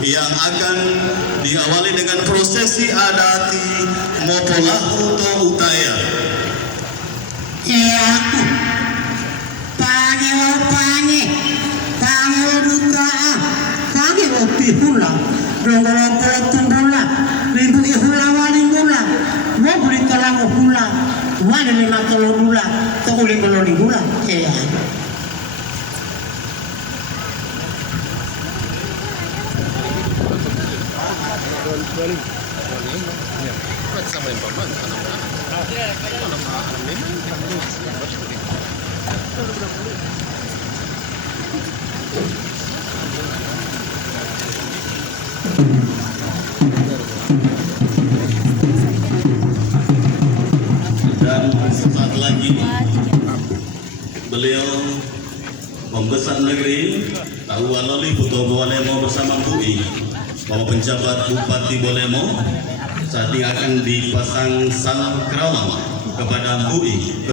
yang akan diawali dengan prosesi adati Mopolahu to Utaya. Ya, pange duka, pange opi hula, dongolo tundula, rindu ihula walingula, mau beli kalang hula, wali lima tolong hula, tekuling koloni hula, ya. Dan sesaat lagi beliau membesar negeri Tahu Waloli Puto Bolemo bersama Bui Bapak penjabat Bupati Bolemo saat ini akan dipasang salam kerawang kepada Bui.